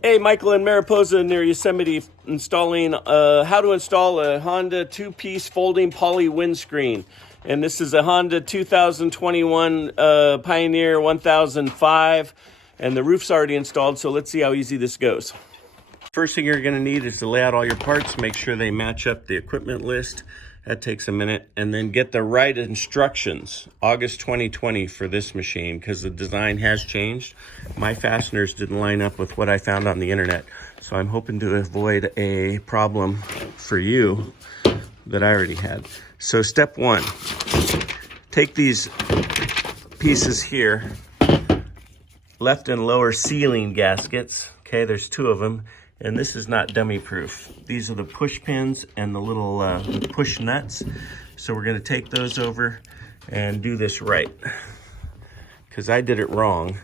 Hey, Michael in Mariposa near Yosemite installing how to install a Honda two-piece folding poly windscreen. And this is a Honda 2021 Pioneer 1005, and the roof's already installed, so let's see how easy this goes. First thing you're gonna need is to lay out all your parts, make sure they match up the equipment list. That takes a minute. And then get the right instructions, August 2020 for this machine, because the design has changed. My fasteners didn't line up with what I found on the internet. So I'm hoping to avoid a problem for you that I already had. So step one, take these pieces here, left and lower ceiling gaskets. Okay, there's two of them. And this is not dummy proof. These are the push pins and the little push nuts. So we're gonna take those over and do this right. Because I did it wrong.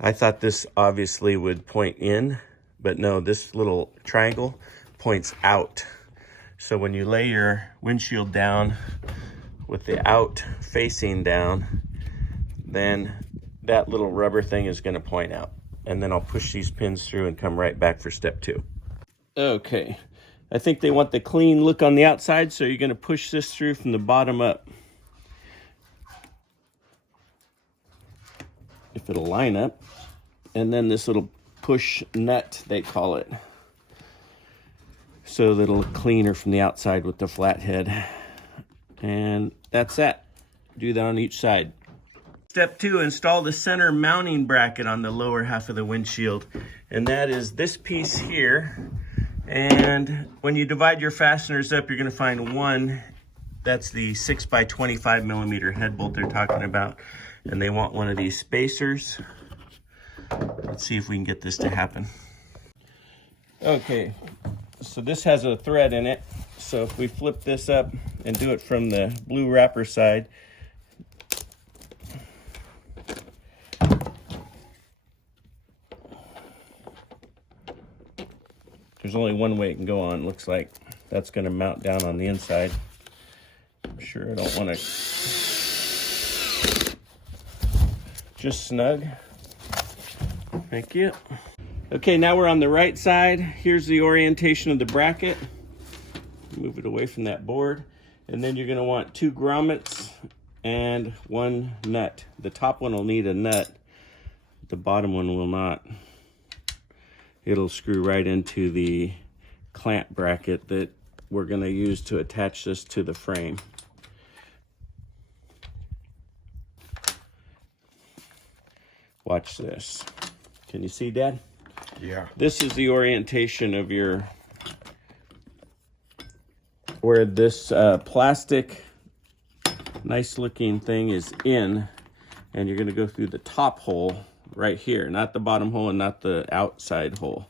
I thought this obviously would point in, but no, this little triangle points out. So when you lay your windshield down with the out facing down, then that little rubber thing is gonna point out. And then I'll push these pins through and come right back for step two. Okay, I think they want the clean look on the outside, so you're gonna push this through from the bottom up. If it'll line up. And then this little push nut, they call it. So that it'll look cleaner from the outside with the flat head. And that's that. Do that on each side. Step two, install the center mounting bracket on the lower half of the windshield. And that is this piece here. And when you divide your fasteners up, you're gonna find one, that's the 6x25mm head bolt they're talking about. And they want one of these spacers. Let's see if we can get this to happen. Okay, so this has a thread in it. So if we flip this up and do it from the blue wrapper side, there's only one way it can go on. Looks like that's going to mount down on the inside. I'm sure I don't want to. Just snug. Thank you. Okay, now we're on the right side. Here's the orientation of the bracket. Move it away from that board. And then you're going to want two grommets and one nut. The top one will need a nut. The bottom one will not. It'll screw right into the clamp bracket that we're going to use to attach this to the frame. Watch this. Can you see, Dad? Yeah. This is the orientation of your, where this plastic, nice looking thing is in, and you're going to go through the top hole right here, not the bottom hole and not the outside hole.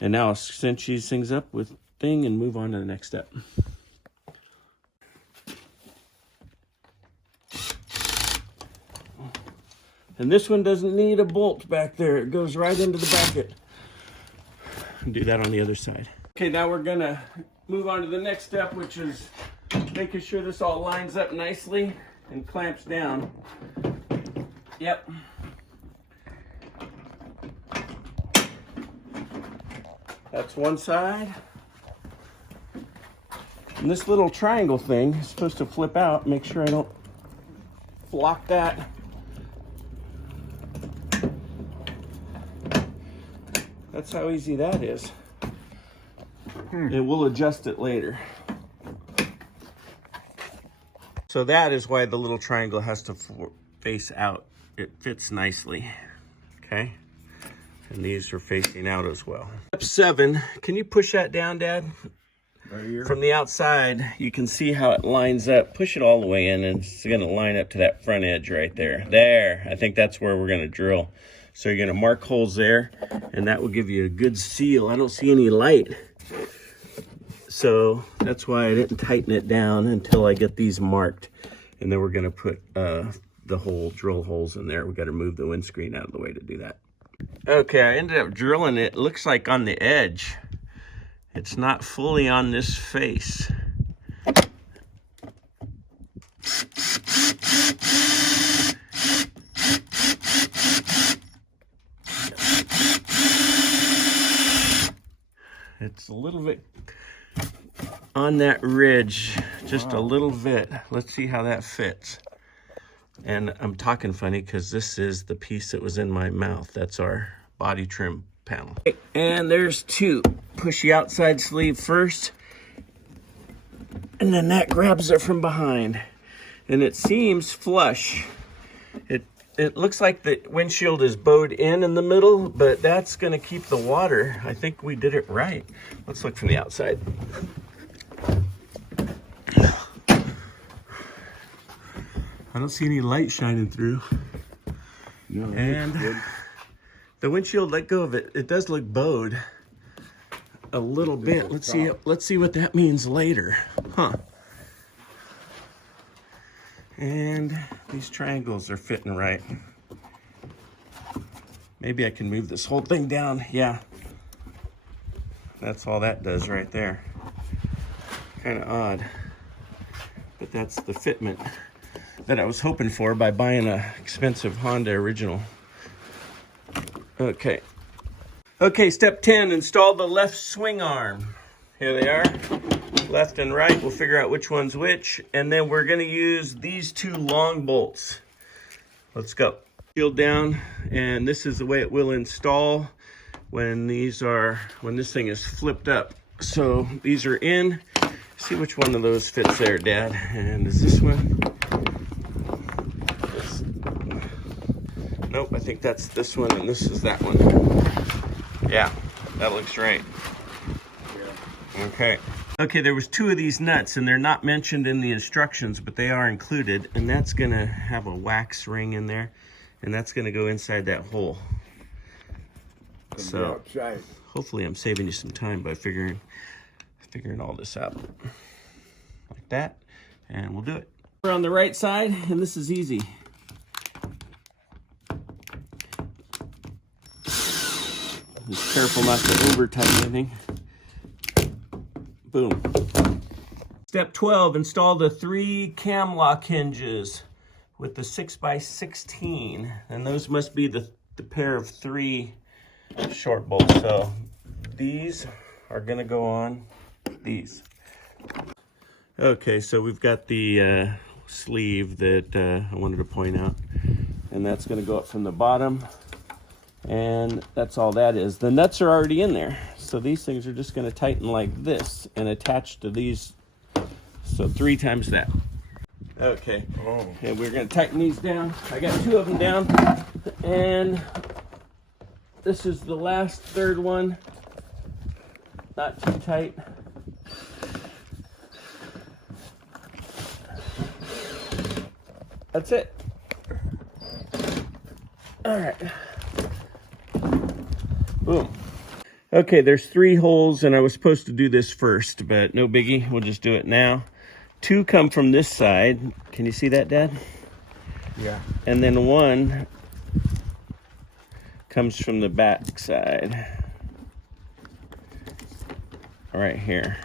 And now I'll cinch these things up with thing and move on to the next step. And this one doesn't need a bolt back there. It goes right into the bracket. Do that on the other side. Okay, now we're gonna move on to the next step, which is making sure this all lines up nicely and clamps down. Yep. That's one side. And this little triangle thing is supposed to flip out. Make sure I don't block that. That's how easy that is. And we'll adjust it later. So that is why the little triangle has to face out. It fits nicely, okay? And these are facing out as well. Step 7, can you push that down, Dad? Right here. From the outside, you can see how it lines up. Push it all the way in, and it's gonna line up to that front edge right there. There, I think that's where we're gonna drill. So you're gonna mark holes there, and that will give you a good seal. I don't see any light. So that's why I didn't tighten it down until I get these marked. And then we're gonna put the hole, drill holes in there. We gotta move the windscreen out of the way to do that. Okay, I ended up drilling it. It looks like on the edge. It's not fully on this face. It's a little bit on that ridge, just a little bit. Let's see how that fits. And I'm talking funny because this is the piece that was in my mouth. That's our body trim panel. And there's two. Push the outside sleeve first, and then that grabs it from behind. And it seems flush. It looks like the windshield is bowed in the middle, but that's gonna keep the water. I think we did it right. Let's look from the outside. I don't see any light shining through. No, and the windshield, let go of it. It does look bowed a little bit. Let's see what that means later. Huh. And these triangles are fitting right. Maybe I can move this whole thing down. Yeah. That's all that does right there. Kind of odd. But that's the fitment that I was hoping for by buying a expensive Honda original. Okay. Okay, step 10, install the left swing arm. Here they are, left and right. We'll figure out which one's which. And then we're gonna use these two long bolts. Let's go. Shield down, and this is the way it will install when this thing is flipped up. So these are in. See which one of those fits there, Dad. And is this one? Nope, I think that's this one, and this is that one. Yeah, that looks right. Okay. Okay, there was two of these nuts, and they're not mentioned in the instructions, but they are included, and that's gonna have a wax ring in there, and that's gonna go inside that hole. So hopefully I'm saving you some time by figuring all this out. Like that, and we'll do it. We're on the right side, and this is easy. Just careful not to over tighten anything. Boom. Step 12, install the 3 cam lock hinges with the 6x16. And those must be the pair of 3 short bolts. So these are gonna go on these. Okay, so we've got the sleeve that I wanted to point out. And that's gonna go up from the bottom. And that's all that is. The nuts are already in there. So these things are just gonna tighten like this and attach to these. So 3 times that. Okay, and we're gonna tighten these down. I got 2 of them down. And this is the last third one. Not too tight. That's it. All right. Boom. Okay, there's 3 holes, and I was supposed to do this first, but no biggie. We'll just do it now. 2 come from this side. Can you see that, Dad? Yeah. And then 1 comes from the back side. Right here.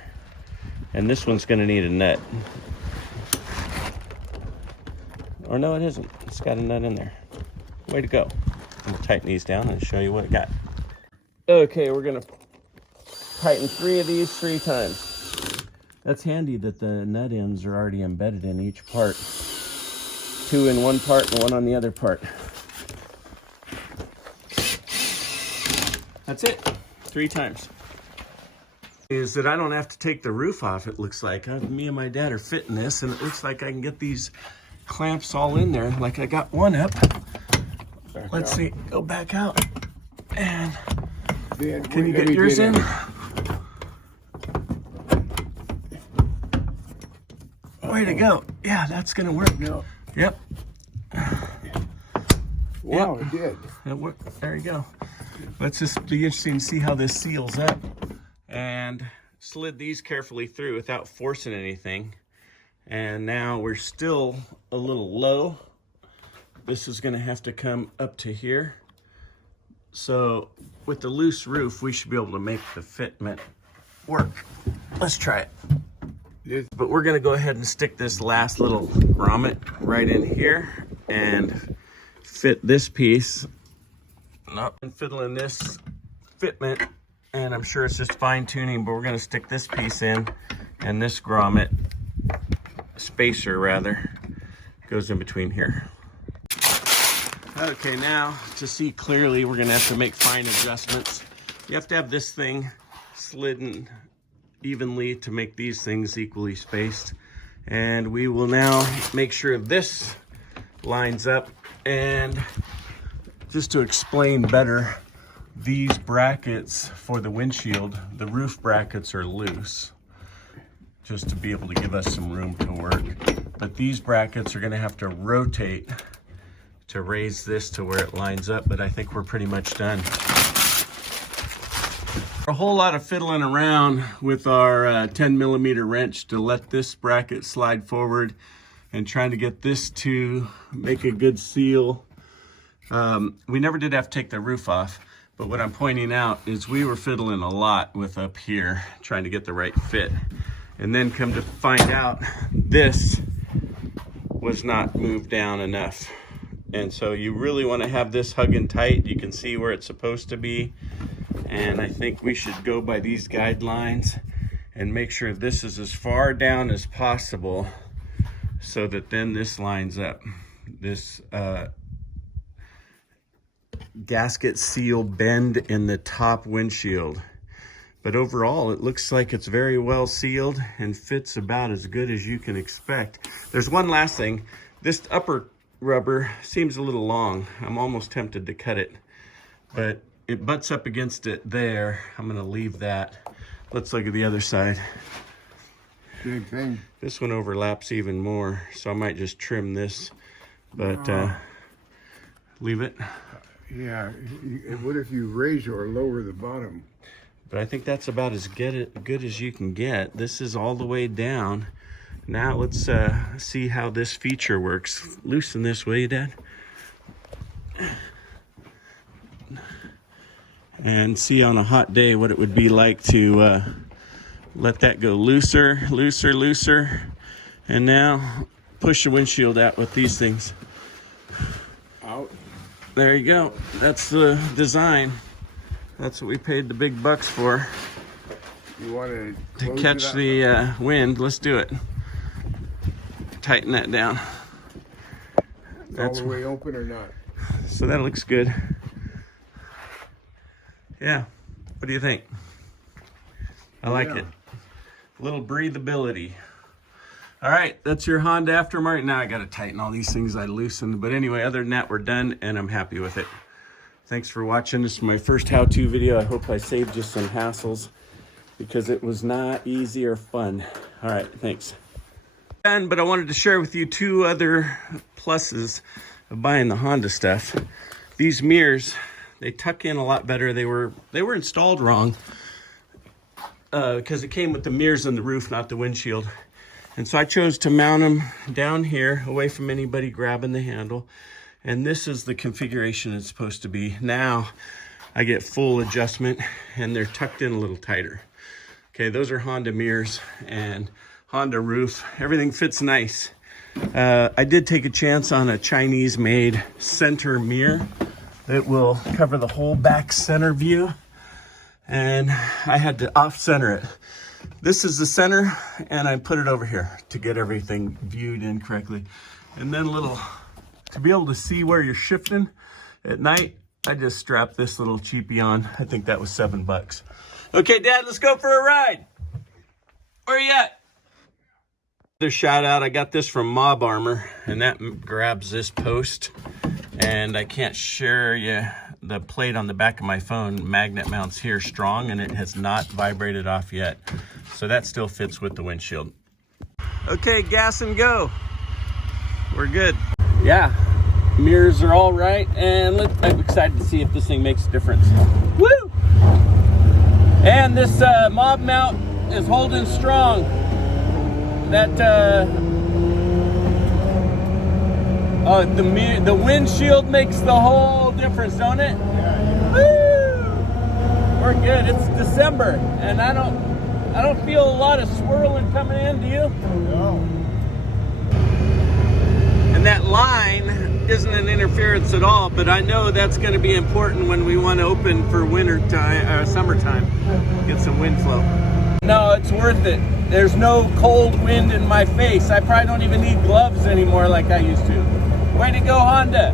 And this one's gonna need a nut. Or no, it isn't. It's got a nut in there. Way to go. I'm gonna tighten these down and show you what it got. Okay, we're gonna tighten 3 of these 3 times. That's handy that the nut ends are already embedded in each part. 2 in one part and 1 on the other part. That's it, 3 times. Is that I don't have to take the roof off, it looks like. Me and my dad are fitting this, and it looks like I can get these clamps all in there. Like I got 1 up. Let's see, go back out. And can you get yours in? Way to go. Yeah, that's gonna work. Yep. Wow, it did. It worked. There you go. Let's just be interesting to see how this seals up. And slid these carefully through without forcing anything. And now we're still a little low. This is gonna have to come up to here. So with the loose roof, we should be able to make the fitment work. Let's try it. But we're gonna go ahead and stick this last little grommet right in here and fit this piece. And fiddling this fitment And I'm sure it's just fine tuning, but we're gonna stick this piece in, and this grommet, spacer rather, goes in between here. Okay, now to see clearly, we're gonna have to make fine adjustments. You have to have this thing slid in evenly to make these things equally spaced. And we will now make sure this lines up. And just to explain better, these brackets for the windshield, the roof brackets are loose, just to be able to give us some room to work. But these brackets are gonna have to rotate to raise this to where it lines up, but I think we're pretty much done. A whole lot of fiddling around with our 10mm wrench to let this bracket slide forward and trying to get this to make a good seal. We never did have to take the roof off, but what I'm pointing out is we were fiddling a lot with up here, trying to get the right fit. And then come to find out, this was not moved down enough. And so you really want to have this hugging tight. You can see where it's supposed to be. And I think we should go by these guidelines and make sure this is as far down as possible so that then this lines up. This gasket seal bend in the top windshield. But overall, it looks like it's very well sealed and fits about as good as you can expect. There's one last thing. This upper rubber seems a little long. I'm almost tempted to cut it, but it butts up against it there. I'm gonna leave that. Let's look at the other side. Same thing. This one overlaps even more, so I might just trim this, but leave it. Yeah, what if you raise or lower the bottom? But I think that's about as good as you can get. This is all the way down. Now let's see how this feature works. Loosen this, will you, Dad? And see on a hot day what it would be like to let that go looser, looser, looser. And now push the windshield out with these things. Out. There you go. That's the design. That's what we paid the big bucks for. You want to catch the wind. Let's do it. Tighten that down. That's all the way open or not? So that looks good. Yeah. What do you think? I like it. A little breathability. All right, that's your Honda aftermarket. Now I got to tighten all these things I loosened. But anyway, other than that, we're done and I'm happy with it. Thanks for watching. This is my first how-to video. I hope I saved you some hassles because it was not easy or fun. All right, thanks. But I wanted to share with you two other pluses of buying the Honda stuff. These mirrors, they tuck in a lot better. They were installed wrong because it came with the mirrors on the roof, not the windshield. And so I chose to mount them down here away from anybody grabbing the handle. And this is the configuration it's supposed to be. Now I get full adjustment and they're tucked in a little tighter. Okay, those are Honda mirrors and Honda roof. Everything fits nice. I did take a chance on a Chinese made center mirror that will cover the whole back center view. And I had to off center it. This is the center and I put it over here to get everything viewed in correctly. And then to be able to see where you're shifting at night, I just strapped this little cheapie on. I think that was $7. Okay, Dad, let's go for a ride. Where you at? Another shout out, I got this from Mob Armor, and that grabs this post. And I can't share you the plate on the back of my phone. Magnet mounts here strong, and it has not vibrated off yet. So that still fits with the windshield. Okay, gas and go. We're good. Yeah, mirrors are all right, and I'm excited to see if this thing makes a difference. Woo! And this Mob mount is holding strong. That the windshield makes the whole difference, don't it? Yeah. Woo! We're good. It's December, and I don't feel a lot of swirling coming in. Do you? No. And that line isn't an interference at all, but I know that's going to be important when we want to open for winter time or summertime. Get some wind flow. No, it's worth it. There's no cold wind in my face. I probably don't even need gloves anymore like I used to. Way to go, Honda.